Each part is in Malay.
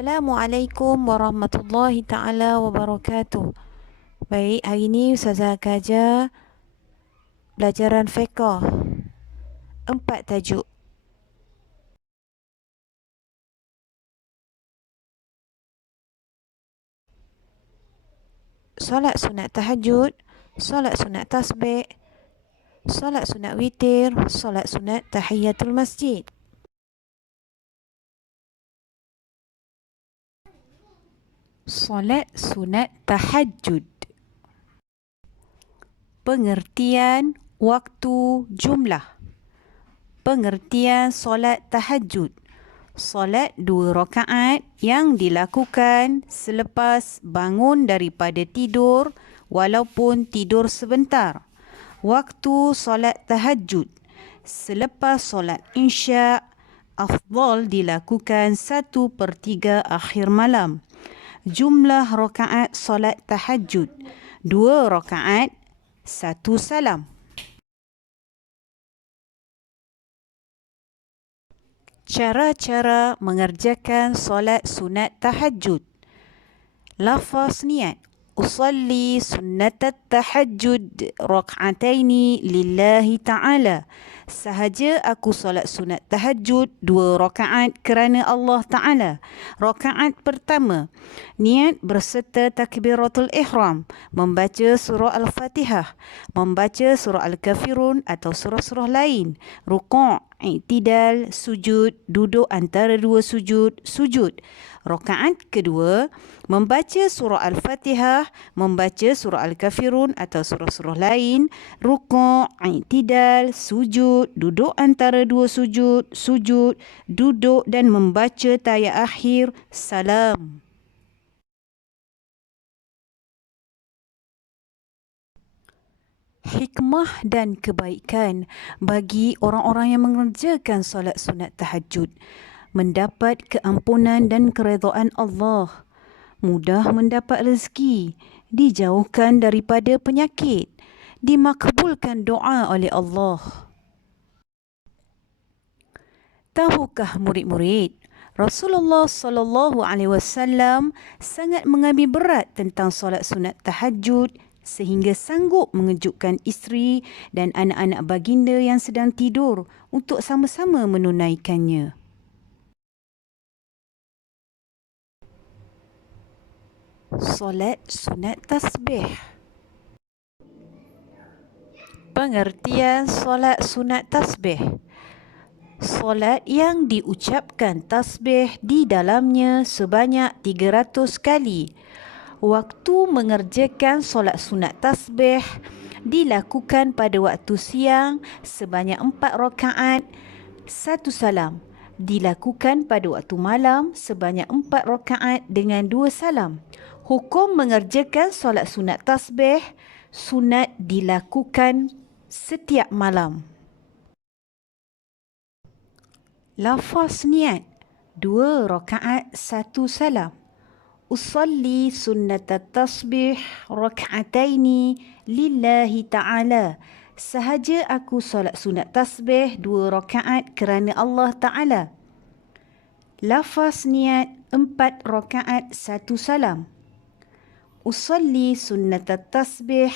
Assalamualaikum warahmatullahi ta'ala wabarakatuh. Baik, hari ini Ustazah akan ajar pelajaran fiqh 4 tajuk. Solat sunat tahajud, solat sunat tasbih, solat sunat witir, solat sunat tahiyatul masjid. Solat sunat tahajud. Pengertian waktu jumlah. Pengertian solat tahajud. Solat 2 rakaat yang dilakukan selepas bangun daripada tidur walaupun tidur sebentar. Waktu solat tahajud. Selepas solat insya' afdal dilakukan 1/3 akhir malam. Jumlah rakaat solat tahajud 2 rakaat, 1 salam. Cara-cara mengerjakan solat sunat tahajud. Lafaz niat. Usalli sunnatat tahajud rak'ataini lillahi ta'ala. Sahaja aku solat sunat tahajud 2 rakaat kerana Allah Ta'ala. Rakaat pertama, niat berserta takbiratul ihram, membaca surah Al-Fatihah, membaca surah Al-Kafirun atau surah-surah lain, rukuk, i'tidal, sujud, duduk antara 2 sujud, sujud. Rakaat kedua, membaca surah Al-Fatihah, membaca surah Al-Kafirun atau surah-surah lain, rukuk, i'tidal, sujud, duduk antara 2 sujud, sujud, duduk dan membaca tayat akhir, salam. Hikmah dan kebaikan bagi orang-orang yang mengerjakan solat sunat tahajud. Mendapat keampunan dan keredaan Allah, mudah mendapat rezeki, dijauhkan daripada penyakit, dimakbulkan doa oleh Allah. Tahukah murid-murid, Rasulullah SAW sangat mengambil berat tentang solat sunat tahajud sehingga sanggup mengejutkan isteri dan anak-anak baginda yang sedang tidur untuk sama-sama menunaikannya. Solat sunat tasbih. Pengertian solat sunat tasbih. Solat yang diucapkan tasbih di dalamnya sebanyak 300 kali. Waktu mengerjakan solat sunat tasbih dilakukan pada waktu siang sebanyak 4 rakaat, 1 salam. Dilakukan pada waktu malam sebanyak 4 rakaat dengan 2 salam. Hukum mengerjakan solat sunat tasbih, sunat dilakukan setiap malam. Lafaz niat 2 rakaat 1 salam. Usalli sunnatat tasbih rak'ataini lillahi ta'ala. Sahaja aku solat sunat tasbih 2 rakaat kerana Allah Ta'ala. Lafaz niat 4 rakaat 1 salam. Usalli sunnatat tasbih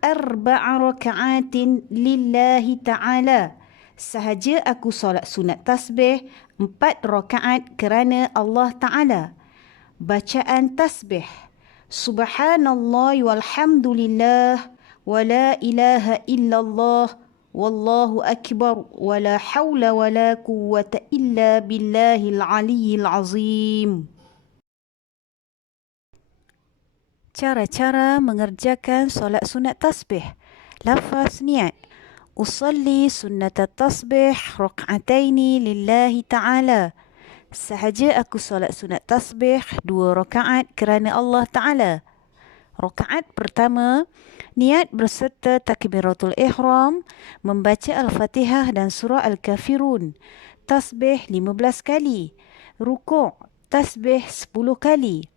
4 rakaatin lillahi ta'ala. Sahaja aku solat sunat tasbih 4 rakaat kerana Allah Ta'ala. Bacaan tasbih. Subhanallah walhamdulillah wa la ilaha illallah wallahu akbar wa la hawla wa la quwwata illa billahil aliyyil azim. Cara-cara mengerjakan solat sunat tasbih. Lafaz niat. Usalli sunnatat tasbih rak'ataini lillahi ta'ala. Sahaja aku solat sunat tasbih 2 rakaat kerana Allah Ta'ala. Rakaat pertama, niat berserta takbiratul ihram, membaca Al-Fatihah dan surah Al-Kafirun. Tasbih 15 kali. Rukuk, tasbih 10 kali.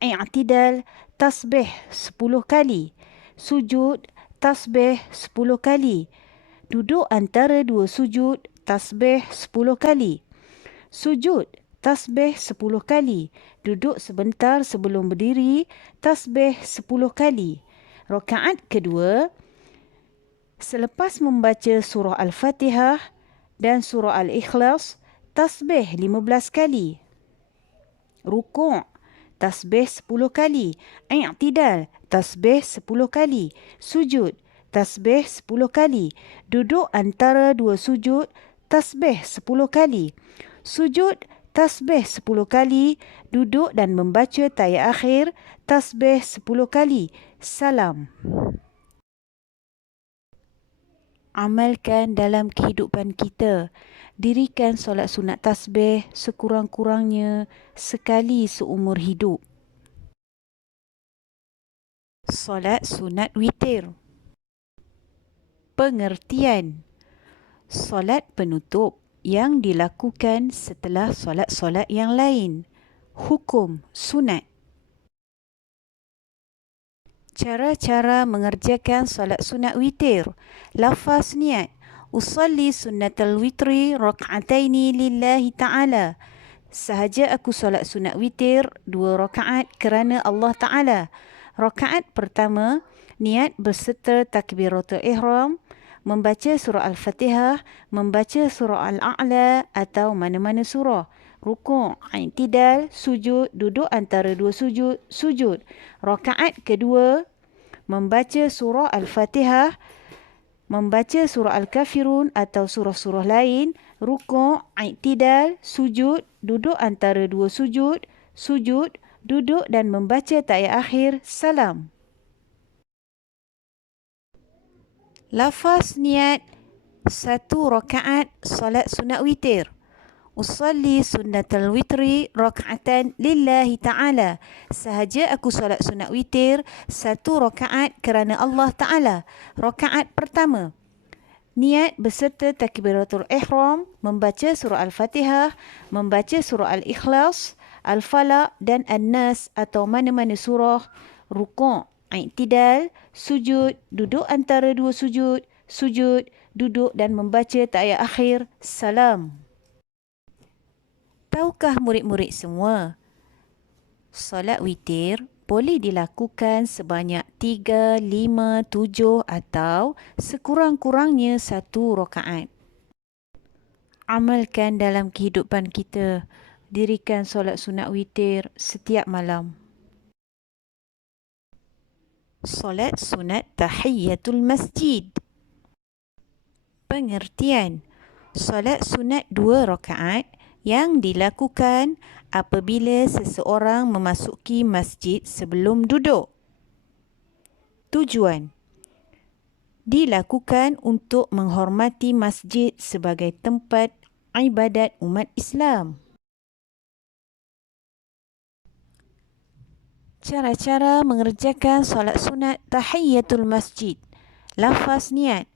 I'tidal, tasbih 10 kali. Sujud, tasbih 10 kali. Duduk antara 2 sujud, tasbih 10 kali. Sujud, tasbih 10 kali. Duduk sebentar sebelum berdiri, tasbih 10 kali. Rakaat kedua, selepas membaca surah Al-Fatihah dan surah Al-Ikhlas, tasbih 15 kali. Rukuk, tasbih 10 kali. I'tidal, tasbih 10 kali. Sujud, tasbih 10 kali. Duduk antara dua sujud, tasbih 10 kali. Sujud, tasbih 10 kali. Duduk dan membaca tayat akhir, tasbih 10 kali. Salam. Amalkan dalam kehidupan kita. Dirikan solat sunat tasbih sekurang-kurangnya sekali seumur hidup. Solat sunat witir. Pengertian. Solat penutup yang dilakukan setelah solat-solat yang lain. Hukum sunat. Cara-cara mengerjakan solat sunat witir. Lafaz niat. Usalli sunnatal witri rak'ataini lillahi ta'ala. Sahaja aku solat sunat witir 2 rakaat kerana Allah Ta'ala. Rakaat pertama, niat berserta takbiratul ihram, membaca surah Al-Fatihah, membaca surah Al-A'la atau mana-mana surah. Rukuk, i'tidal, sujud, duduk antara dua sujud, sujud. Rakaat kedua, membaca surah Al-Fatihah, membaca surah Al-Kafirun atau surah-surah lain, rukuk, i'tidal, sujud, duduk antara dua sujud, sujud, duduk dan membaca tayat akhir, salam. Lafaz niat 1 rakaat solat sunat witir. Usalli sunnatal witri rak'atan lillahi ta'ala. Sahaja aku solat sunat witir 1 rakaat kerana Allah Ta'ala. Rakaat pertama, niat berserta takbiratul ihram, membaca surah Al-Fatihah, membaca surah Al-Ikhlas, Al-Falaq dan An-Nas atau mana-mana surah. Rukuk, i'tidal, sujud, duduk antara dua sujud, sujud, duduk dan membaca tayat akhir, salam. Tahukah murid-murid semua, solat witir boleh dilakukan sebanyak 3, 5, 7 atau sekurang-kurangnya 1 rakaat. Amalkan dalam kehidupan kita. Dirikan solat sunat witir setiap malam. Solat sunat tahiyyatul masjid. Pengertian. Solat sunat 2 rakaat yang dilakukan apabila seseorang memasuki masjid sebelum duduk. Tujuan. Dilakukan untuk menghormati masjid sebagai tempat ibadat umat Islam. Cara-cara mengerjakan solat sunat tahiyyatul masjid. Lafaz niat.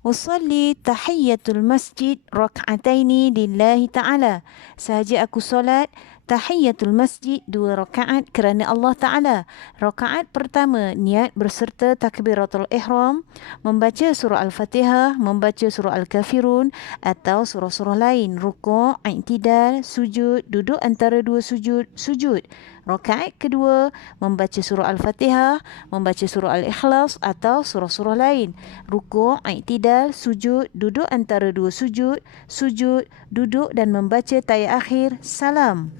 Usalli tahiyyatul masjid rak'ataini lillahi ta'ala. Sahaja aku solat tahiyyatul masjid 2 rakaat kerana Allah Ta'ala. Rakaat pertama, niat berserta takbiratul ihram, membaca surah Al-Fatihah, membaca surah Al-Kafirun atau surah-surah lain. Rukuk, i'tidal, sujud, duduk antara dua sujud, sujud. Rakaat kedua, membaca surah Al-Fatihah, membaca surah Al-Ikhlas atau surah-surah lain. Rukuk, i'tidal, sujud, duduk antara dua sujud, sujud, duduk dan membaca tayat akhir, salam.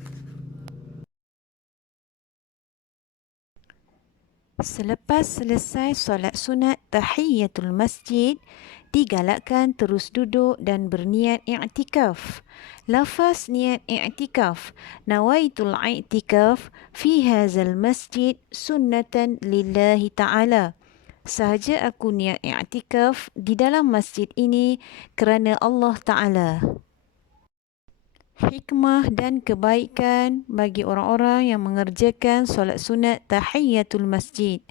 Selepas selesai solat sunat tahiyyatul masjid, digalakkan terus duduk dan berniat i'tikaf. Lafaz niat i'tikaf. Nawaitul i'tikaf fi hazal masjid sunnatan lillahi ta'ala. Sahaja aku niat i'tikaf di dalam masjid ini kerana Allah Ta'ala. Hikmah dan kebaikan bagi orang-orang yang mengerjakan solat sunat tahiyyatul masjid.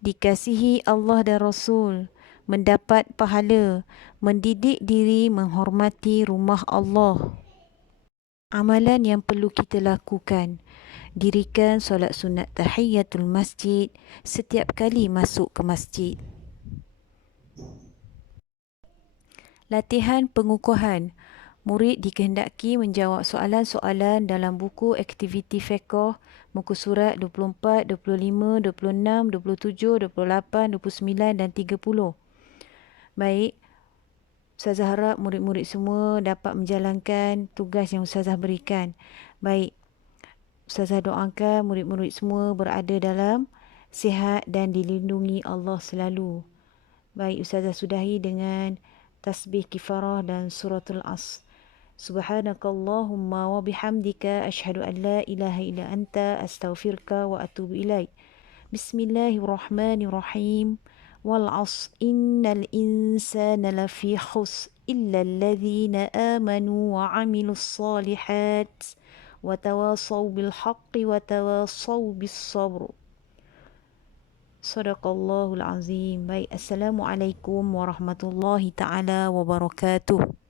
Dikasihi Allah dan Rasul, mendapat pahala, mendidik diri menghormati rumah Allah. Amalan yang perlu kita lakukan. Dirikan solat sunat tahiyyatul masjid setiap kali masuk ke masjid. Latihan pengukuhan. Murid dikehendaki menjawab soalan-soalan dalam buku aktiviti fiqh muka surat 24, 25, 26, 27, 28, 29 dan 30. Baik, Ustazah harap murid-murid semua dapat menjalankan tugas yang Ustazah berikan. Baik, Ustazah doakan murid-murid semua berada dalam sihat dan dilindungi Allah selalu. Baik, Ustazah sudahi dengan tasbih kifarah dan suratul As. Subhanakallahumma wa bihamdika asyhadu an la ilaha illa anta astaghfiruka wa atubu ilaik. Bismillahirrahmanirrahim. Wal 'asr innal insana lafi khusr illa alladhina amanu wa 'amilus solihat wa tawasaw bil haqqi wa tawasaw bis sabr. Sadaqallahul azim. Baik, Assalamualaikum warahmatullahi taala wabarakatuh.